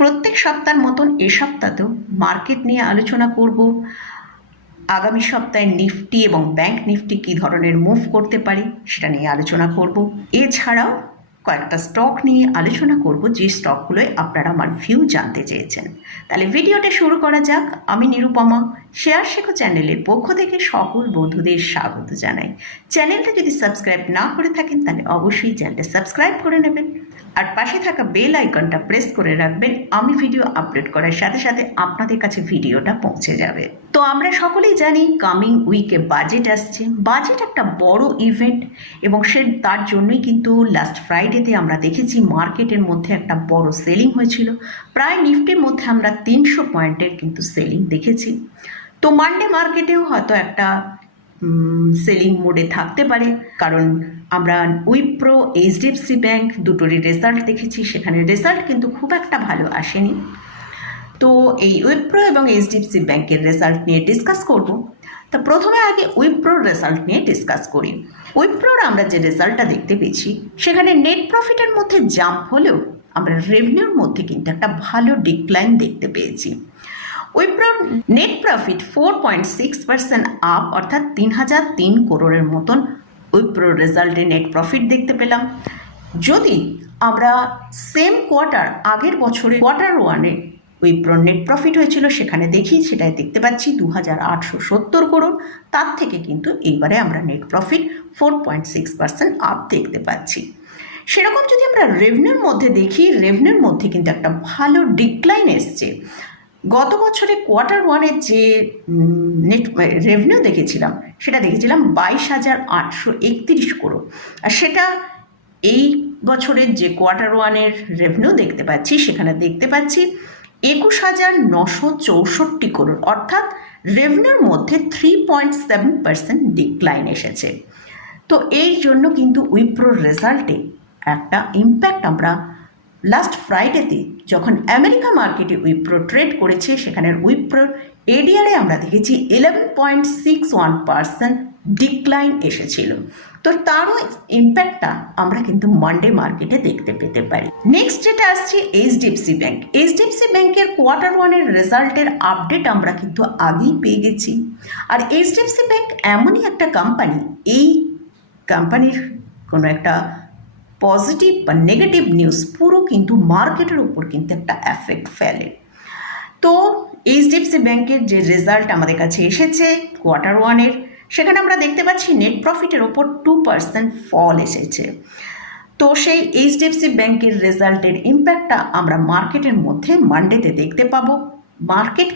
প্রত্যেক সপ্তাহের মতন এ সপ্তাহেও মার্কেট নিয়ে আলোচনা করব। আগামী সপ্তাহে নিফটি এবং ব্যাংক নিফটি কী ধরনের মুভ করতে পারে সেটা নিয়ে আলোচনা করব। এছাড়াও কয়েকটা স্টক নিয়ে আলোচনা করব, যে স্টকগুলোয় আপনারা আমার ভিউ জানতে চেয়েছেন। তাহলে ভিডিওটা শুরু করা যাক। আমি নিরুপমা। শেয়ার শেখো চ্যানেলের পক্ষ থেকে সকল বন্ধুদের স্বাগত জানাই। চ্যানেলটা যদি সাবস্ক্রাইব না করে থাকেন, তাহলে অবশ্যই চ্যানেলটা সাবস্ক্রাইব করে নেবেন। আর পাশে থাকা বেল আইকনটা প্রেস করে রাখবেন। আমি ভিডিও আপলোড করার সাথে সাথে আপনাদের কাছে ভিডিওটা পৌঁছে যাবে। তো আমরা সকলেই জানি কামিং উইকে বাজেট আসছে। বাজেট একটা বড় ইভেন্ট এবং সে, তার জন্যই কিন্তু লাস্ট ফ্রাইডেতে আমরা দেখেছি মার্কেটের মধ্যে একটা বড় সেলিং হয়েছিল। প্রায় নিফটির মধ্যে আমরা তিনশো পয়েন্টের কিন্তু সেলিং দেখেছি। তো মানডে মার্কেটেও হয়তো একটা সেলিং মোডে থাকতে পারে। কারণ আমরা উইপ্রো এইচডিএফসি ব্যাংক দুটোরই রেজাল্ট দেখেছি। সেখানে রেজাল্ট কিন্তু খুব একটা ভালো আসেনি। তো এই উইপ্রো এবং এইচডিএফসি ব্যাংকের রেজাল্ট নিয়ে ডিসকাস করব। তা প্রথমে আগে উইপ্রোর রেজাল্ট নিয়ে ডিসকাস করি। উইপ্রোর আমরা যে রেজাল্টটা দেখতে পেয়েছি, সেখানে নেট প্রফিটের মধ্যে জাম্প হলেও আমরা রেভিনিউর মধ্যে কিন্তু একটা ভালো ডিক্লাইন দেখতে পেয়েছি। উইপ্রোর net profit four point six percent up অর্থাৎ তিন হাজার তিন করোড়ের মতন উইপ্রোর রেজাল্টে নেট প্রফিট দেখতে পেলাম। যদি আমরা সেম কোয়ার্টার আগের বছরে কোয়ার্টার ওয়ানে উইপ্রোর নেট প্রফিট হয়েছিল, সেখানে দেখি সেটাই দেখতে পাচ্ছি দু হাজার আটশো সত্তর করোড় তার থেকে কিন্তু এইবারে আমরা net profit four point six percent up দেখতে পাচ্ছি। সেরকম যদি আমরা রেভিনিউর মধ্যে দেখি রেভিনিউর মধ্যে কিন্তু একটা ভালো ডিক্লাইন এসছে। গত বছরে কোয়ার্টার ওয়ানের যে নেট রেভিনিউ দেখেছিলাম, সেটা দেখেছিলাম বাইশ হাজার আটশো একত্রিশ করোড় আর সেটা এই বছরের যে কোয়ার্টার ওয়ানের রেভিনিউ দেখতে পাচ্ছি, সেখানে দেখতে পাচ্ছি একুশ হাজার নশো চৌষট্টি করোড় অর্থাৎ রেভিনিউর মধ্যে three point seven percent decline এসেছে। তো এই জন্য কিন্তু উইপ্রোর রেজাল্টে একটা ইম্প্যাক্ট আমরা লাস্ট ফ্রাইডেতে যখন আমেরিকা মার্কেটে উইপ্রো ট্রেড করেছে, সেখানের উইপ্রোর এডিআরে আমরা দেখেছি eleven point six one percent decline এসেছিল। তো তারও ইম্প্যাক্টটা আমরা কিন্তু মানডে মার্কেটে দেখতে পেতে পারি। নেক্সট যেটা আসছে এইচডিএফসি ব্যাংক এইচডিএফসি ব্যাংকের কোয়ার্টার ওয়ানের রেজাল্টের আপডেট আমরা কিন্তু আগেই পেয়ে গেছি। আর এইচডিএফসি ব্যাংক এমনই একটা কোম্পানি এই কোম্পানির কোনো একটা পজিটিভ বা নেগেটিভ নিউজ পুরো কিন্তু মার্কেটের উপর কিন্তু একটা এফেক্ট ফেলে। তো এইচডিএফসি ব্যাংকের যে রেজাল্ট আমাদের কাছে এসেছে কোয়ার্টার ওয়ানের সেখানে আমরা দেখতে পাচ্ছি নেট প্রফিটের ওপর টু পার্সেন্ট ফল এসেছে। তো সেই এইচডিএফসি ব্যাংকের রেজাল্টের ইম্প্যাক্টটা আমরা মার্কেটের মধ্যে মানডেতে দেখতে পাবো। মার্কেট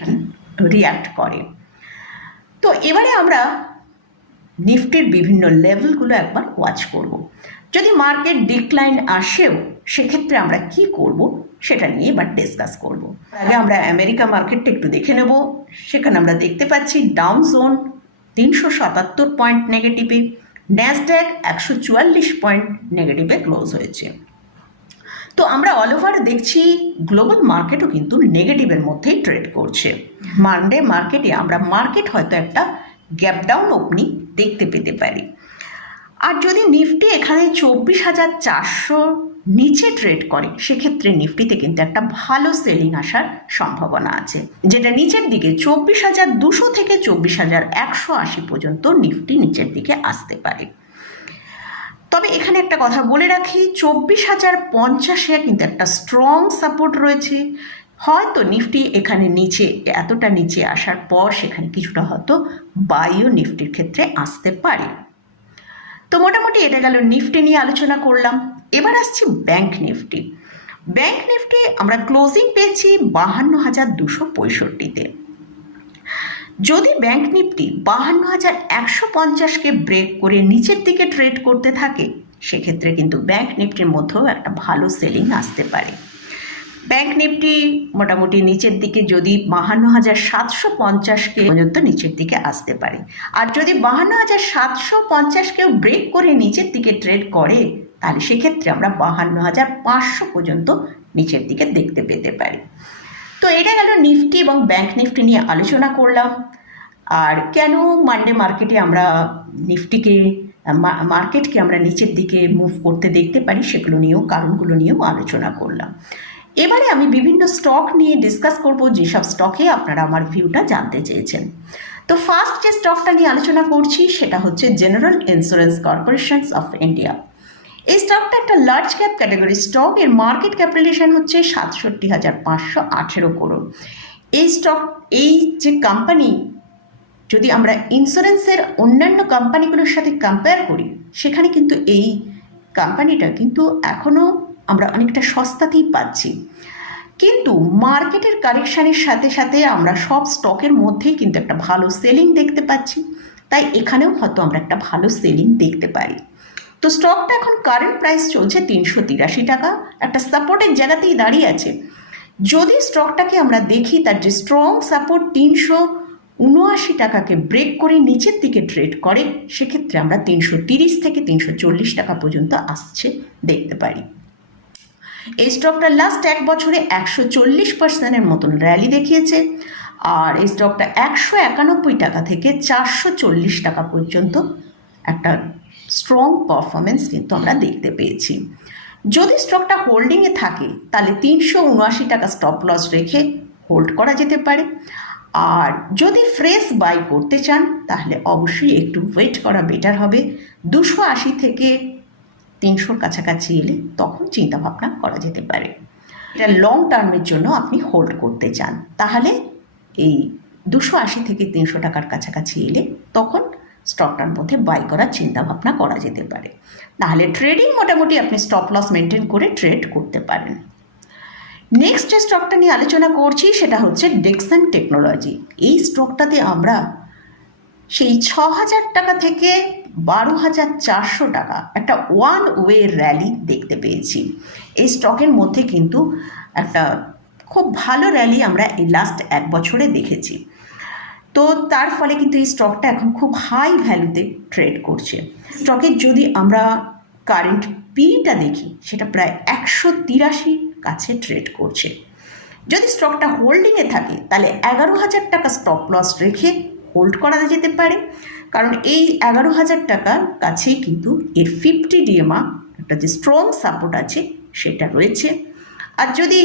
রিয়্যাক্ট করে। তো এবারে আমরা নিফটির বিভিন্ন লেভেলগুলো একবার ওয়াচ করব। যদি মার্কেট ডিক্লাইন আসেও, সেক্ষেত্রে আমরা কি করব? সেটা নিয়ে এবার ডিসকাস করব। আগে আমরা আমেরিকা মার্কেটটা একটু দেখে নেব। সেখানে আমরা দেখতে পাচ্ছি ডাউন জোন তিনশো সাতাত্তর পয়েন্ট নেগেটিভে ন্যাসড্যাক একশো চুয়াল্লিশ পয়েন্ট নেগেটিভে ক্লোজ হয়েছে। তো আমরা অল ওভার দেখছি গ্লোবাল মার্কেটও কিন্তু নেগেটিভের মধ্যেই ট্রেড করছে। মানডে মার্কেটে আমরা মার্কেট হয়তো একটা গ্যাপ ডাউন ওপেনিং দেখতে পেতে পারি। আর যদি নিফটি এখানে চব্বিশ হাজার চারশো নিচে ট্রেড করে, সেক্ষেত্রে নিফটিতে কিন্তু একটা ভালো সেলিং আসার সম্ভাবনা আছে। যেটা নিচের দিকে, চব্বিশ হাজার দুশো থেকে চব্বিশ হাজার একশো আশি পর্যন্ত নিফটি নিচের দিকে আসতে পারে। তবে এখানে একটা কথা বলে রাখি, চব্বিশ হাজার পঞ্চাশে কিন্তু একটা স্ট্রং সাপোর্ট রয়েছে। হয়তো নিফটি এখানে নিচে, এতটা নিচে আসার পর সেখানে কিছুটা হয়তো বায়ো নিফটির ক্ষেত্রে আসতে পারে। তো মোটামুটি এটা গেল নিফটি নিয়ে আলোচনা করলাম। এবার আসছি ব্যাংক নিফটি। ব্যাংক নিফটি আমরা ক্লোজিং পেয়েছি বাহান্ন হাজার দুশো পঁয়ষট্টিতে। যদি ব্যাংক নিফটি বাহান্ন হাজার একশো পঞ্চাশকে ব্রেক করে নিচের দিকে ট্রেড করতে থাকে, সেক্ষেত্রে কিন্তু ব্যাংক নিফটির মধ্যেও একটা ভালো সেলিং আসতে পারে। ব্যাংক নিফটি মোটামুটি নিচের দিকে যদি বাহান্ন হাজার সাতশো পঞ্চাশকে পর্যন্ত নিচের দিকে আসতে পারে। আর যদি বাহান্ন হাজার সাতশো পঞ্চাশকেও ব্রেক করে নিচের দিকে ট্রেড করে, তাহলে সেক্ষেত্রে আমরা বাহান্ন হাজার পাঁচশো পর্যন্ত নিচের দিকে দেখতে পেতে পারি। তো এটা গেল নিফটি এবং ব্যাংক নিফটি নিয়ে আলোচনা করলাম। আর কেন মানডে মার্কেটে আমরা নিফটিকে মার্কেটকে আমরা নিচের দিকে মুভ করতে দেখতে পারি সেগুলো নিয়েও, কারণগুলো নিয়েও আলোচনা করলাম। এবারে আমি বিভিন্ন স্টক নিয়ে ডিসকাস করব, যেসব স্টকে আপনারা আমার ভিউটা জানতে চেয়েছেন। তো ফার্স্ট যে স্টকটা নিয়ে আলোচনা করছি, সেটা হচ্ছে general insurance corporations of India এই স্টকটা একটা লার্জ ক্যাপ ক্যাটাগরি স্টক এর মার্কেট ক্যাপিটালাইজেশন হচ্ছে সাতষট্টি হাজার পাঁচশো আঠেরো করোড় এই স্টক এই যে কোম্পানি যদি আমরা ইন্স্যুরেন্সের অন্যান্য কোম্পানিগুলোর সাথে কম্পেয়ার করি, সেখানে কিন্তু এই কোম্পানিটা কিন্তু এখনও আমরা অনেকটা সস্তাতেই পাচ্ছি। কিন্তু মার্কেটের কারেকশানের সাথে সাথে আমরা সব স্টকের মধ্যেই কিন্তু একটা ভালো সেলিং দেখতে পাচ্ছি। তাই এখানেও হয়তো আমরা একটা ভালো সেলিং দেখতে পারি। তো স্টকটা এখন কারেন্ট প্রাইস চলছে তিনশো তিরাশি টাকা। একটা সাপোর্টের জায়গাতেই দাঁড়িয়ে আছে। যদি স্টকটাকে আমরা দেখি, তার যে স্ট্রং সাপোর্ট তিনশো উনআশি টাকাকে ব্রেক করে নিচের দিকে ট্রেড করে, সেক্ষেত্রে আমরা তিনশো তিরিশ থেকে তিনশো চল্লিশ টাকা পর্যন্ত আসছে দেখতে পারি। এই স্টকটা লাস্ট এক বছরে একশো চল্লিশ পার্সেন্টের মতন র্যালি দেখিয়েছে। আর এই স্টকটা একশো একানব্বই টাকা থেকে চারশো চল্লিশ টাকা পর্যন্ত একটা স্ট্রং পারফরমেন্স কিন্তু আমরা দেখতে পেয়েছি। যদি স্টকটা হোল্ডিংয়ে থাকে, তাহলে তিনশো উনআশি টাকা স্টপ লস রেখে হোল্ড করা যেতে পারে। আর যদি ফ্রেশ বাই করতে চান, তাহলে অবশ্যই একটু ওয়েট করা বেটার হবে। দুশো আশি থেকে তিনশোর কাছাকাছি এলে তখন চিন্তা ভাবনা করা যেতে পারে। এটা লং টার্মের জন্য আপনি হোল্ড করতে চান। তাহলে এই দুশো আশি থেকে তিনশো টাকার কাছাকাছি এলে তখন স্টকটার মধ্যে বাই করার চিন্তা ভাবনা করা যেতে পারে। তাহলে ট্রেডিং মোটামুটি আপনি স্টপ লস মেনটেন করে ট্রেড করতে পারেন। নেক্সট যে স্টকটা নিয়ে আলোচনা করছি সেটা হচ্ছে ডেক্সন টেকনোলজি এই স্টকটাতে আমরা সেই ছ হাজার টাকা থেকে বারো হাজার চারশো টাকা একটা ওয়ান ওয়ে র্যালি দেখতে পেয়েছি। এই স্টকের মধ্যে কিন্তু একটা খুব ভালো র্যালি আমরা এই লাস্ট এক বছরে দেখেছি। তো তার ফলে কিন্তু এই স্টকটা এখন খুব হাই ভ্যালুতে ট্রেড করছে। স্টকের যদি আমরা কারেন্ট পিটা দেখি, সেটা প্রায় একশো তিরাশি কাছে ট্রেড করছে। যদি স্টকটা হোল্ডিংয়ে থাকে, তাহলে এগারো হাজার টাকা স্টপ লস রেখে হোল্ড করা যেতে পারে। কারণ এই এগারো হাজার টাকার কাছেই কিন্তু এর ফিফটি ডিএমা একটা যে স্ট্রং সাপোর্ট আছে, সেটা রয়েছে। আর যদি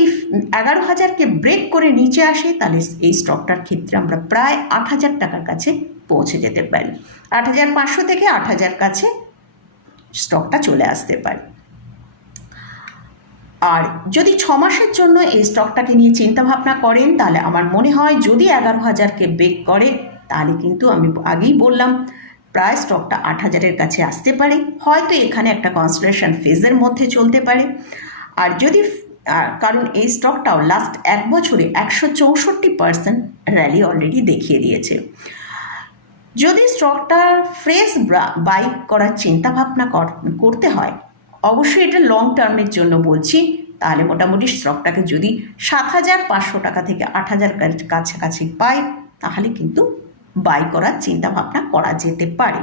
এগারো হাজারকে ব্রেক করে নিচে আসে, তাহলে এই স্টকটার ক্ষেত্রে আমরা প্রায় আট হাজার টাকার কাছে পৌঁছে যেতে পারি। আট হাজার পাঁচশো থেকে আট হাজার কাছে স্টকটা চলে আসতে পারে। আর যদি ছ মাসের জন্য এই স্টকটাকে নিয়ে চিন্তাভাবনা করেন, তাহলে আমার মনে হয় যদি এগারো হাজারকে ব্রেক করে তাহলে কিন্তু আমি আগেই বললাম, প্রায় স্টকটা আট হাজারের কাছে আসতে পারে। হয়তো এখানে একটা কনসলেশন ফেজের মধ্যে চলতে পারে। আর যদি কারণ এই স্টকটাও লাস্ট এক বছরে একশো চৌষট্টি পার্সেন্ট র্যালি অলরেডি দেখিয়ে দিয়েছে। যদি স্টকটার ফ্রেশ বাই করার চিন্তা ভাবনা করতে হয়, অবশ্যই এটা লং টার্মের জন্য বলছি। তাহলে মোটামুটি স্টকটাকে যদি সাত হাজার পাঁচশো টাকা থেকে আট হাজার কাছাকাছি পাই তাহলে কিন্তু বাই করার চিন্তা ভাবনা করা যেতে পারে।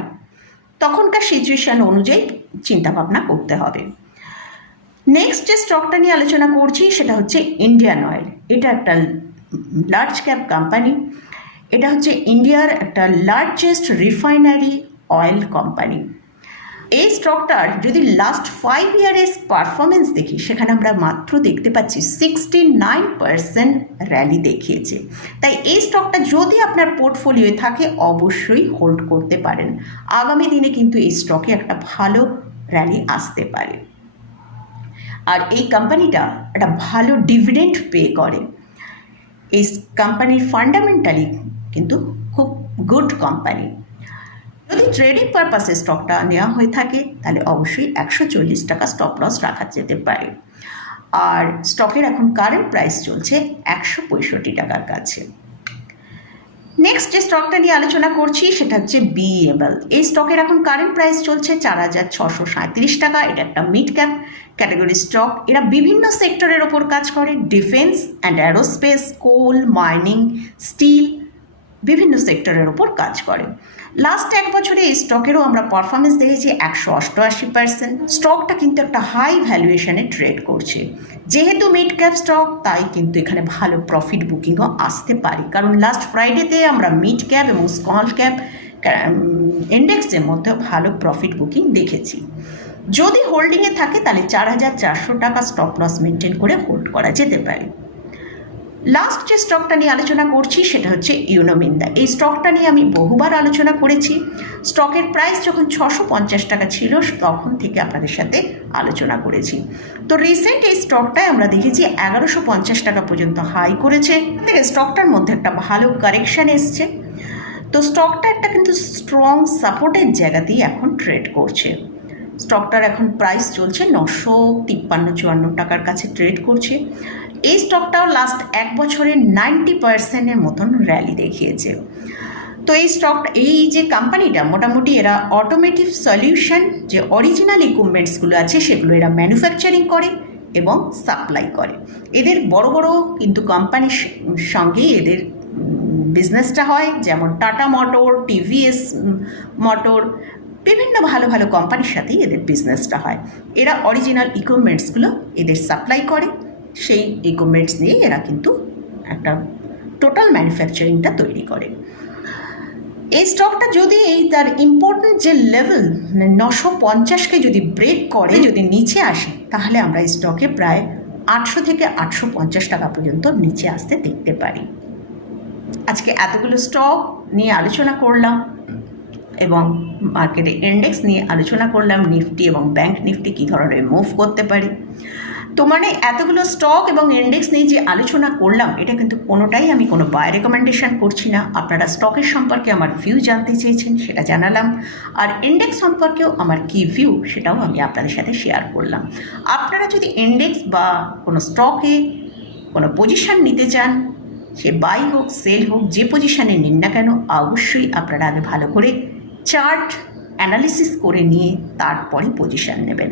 তখনকার সিচুয়েশান অনুযায়ী চিন্তা ভাবনা করতে হবে। নেক্সট যে স্টকটা নিয়ে আলোচনা করছি সেটা হচ্ছে ইন্ডিয়ান অয়েল এটা একটা লার্জ ক্যাপ কোম্পানি এটা হচ্ছে ইন্ডিয়ার একটা লার্জেস্ট রিফাইনারি অয়েল কোম্পানি এই স্টকটার যদি লাস্ট ফাইভ ইয়ারের পারফরমেন্স দেখি, সেখানে আমরা মাত্র দেখতে পাচ্ছি সিক্সটি নাইন পার্সেন্ট র্যালি দেখিয়েছে। তাই এই স্টকটা যদি আপনার পোর্টফোলিওয়ে থাকে, অবশ্যই হোল্ড করতে পারেন। আগামী দিনে কিন্তু এই স্টকে একটা ভালো র্যালি আসতে পারে। আর এই কোম্পানিটা একটা ভালো ডিভিডেন্ড পে করে। এই কোম্পানির ফান্ডামেন্টালি কিন্তু খুব গুড কোম্পানি যদি ট্রেডিং পারপাসে স্টকটা নেওয়া হয়ে থাকে, তাহলে অবশ্যই একশো চল্লিশ টাকা স্টপ লস রাখা যেতে পারে। আর স্টকের এখন কারেন্ট প্রাইস চলছে একশো পঁয়ষট্টি টাকার কাছে। নেক্সট যে স্টকটা নিয়ে আলোচনা করছি, সেটা হচ্ছে বিএমএল এই স্টকের এখন কারেন্ট প্রাইস চলছে চার হাজার ছশো সাঁত্রিশ টাকা, এটা একটা মিড ক্যাপ ক্যাটাগরি স্টক এরা বিভিন্ন সেক্টরের ওপর কাজ করে defence and aerospace coal mining steel সেক্টরের ওপর কাজ করে। লাস্ট এক বছরে এই স্টকেরও আমরা পারফরমেন্স দেখেছি একশো অষ্টআশি পার্সেন্ট স্টকটা কিন্তু একটা হাই ভ্যালুয়েশনে ট্রেড করছে। যেহেতু মিড ক্যাপ স্টক তাই কিন্তু এখানে ভালো প্রফিট বুকিংও আসতে পারে। কারণ লাস্ট ফ্রাইডেতে আমরা মিড ক্যাপ এবং স্মল ক্যাপ ইন্ডেক্সের মধ্যে ভালো প্রফিট বুকিং দেখেছি। যদি হোল্ডিংয়ে থাকে, তাহলে চার হাজার চারশো টাকা স্টপ লস মেনটেন করে হোল্ড করা যেতে পারে। লাস্ট যে স্টকটা নিয়ে আলোচনা করছি সেটা হচ্ছে ইউনোমিন্দা এই স্টকটা নিয়ে আমি বহুবার আলোচনা করেছি। স্টকের প্রাইস যখন ছশো পঞ্চাশ টাকা ছিল, তখন থেকে আপনাদের সাথে আলোচনা করেছি। তো রিসেন্ট এই স্টকটায় আমরা দেখেছি এগারোশো পঞ্চাশ টাকা পর্যন্ত হাই করেছে। থেকে স্টকটার মধ্যে একটা ভালো কারেকশান এসছে। তো স্টকটা একটা কিন্তু স্ট্রং সাপোর্টের জায়গাতেই এখন ট্রেড করছে। স্টকটার এখন প্রাইস চলছে নশো তিপ্পান্ন চুয়ান্ন টাকার কাছে ট্রেড করছে। এই স্টকটাও লাস্ট এক বছরে নাইনটি পার্সেন্টের মতন র্যালি দেখিয়েছে। তো এই স্টক এই যে কোম্পানিটা মোটামুটি এরা অটোমেটিভ সলিউশন যে অরিজিনাল ইকুইপমেন্টসগুলো আছে, সেগুলো এরা ম্যানুফ্যাকচারিং করে এবং সাপ্লাই করে। এদের বড় বড় কিন্তু কোম্পানির সঙ্গে এদের বিজনেসটা হয়, যেমন টাটা মোটর টিভিএস মোটর বিভিন্ন ভালো ভালো কোম্পানির সাথেই এদের বিজনেসটা হয়। এরা অরিজিনাল ইকুইপমেন্টসগুলো এদের সাপ্লাই করে। সেই ইকুইপমেন্টস নিয়ে এরা কিন্তু একটা টোটাল ম্যানুফ্যাকচারিংটা তৈরি করে। এই স্টকটা যদি এই তার ইম্পর্টেন্ট যে লেভেল নশো পঞ্চাশকে যদি ব্রেক করে, যদি নিচে আসে, তাহলে আমরা এই স্টকে প্রায় আটশো থেকে আটশো পঞ্চাশ টাকা পর্যন্ত নিচে আসতে দেখতে পারি। আজকে এতগুলো স্টক নিয়ে আলোচনা করলাম এবং মার্কেটে ইন্ডেক্স নিয়ে আলোচনা করলাম নিফটি এবং ব্যাংক নিফটি কী ধরনের মুভ করতে পারে। তো মানে এতগুলো স্টক এবং ইন্ডেক্স নিয়ে যে আলোচনা করলাম, এটা কিন্তু কোনোটাই আমি কোনো বাই রেকমেন্ডেশন করছি না। আপনারা স্টকের সম্পর্কে আমার ভিউ জানতে চেয়েছেন, সেটা জানালাম। আর ইন্ডেক্স সম্পর্কেও আমার কি ভিউ সেটাও আমি আপনাদের সাথে শেয়ার করলাম। আপনারা যদি ইন্ডেক্স বা কোনো স্টকে কোনো পজিশান নিতে চান, সে বাই হোক সেল হোক, যে পজিশানে নিন না কেন, অবশ্যই আপনারা আগে ভালো করে চার্ট অ্যানালিসিস করে নিয়ে তারপরে পজিশান নেবেন।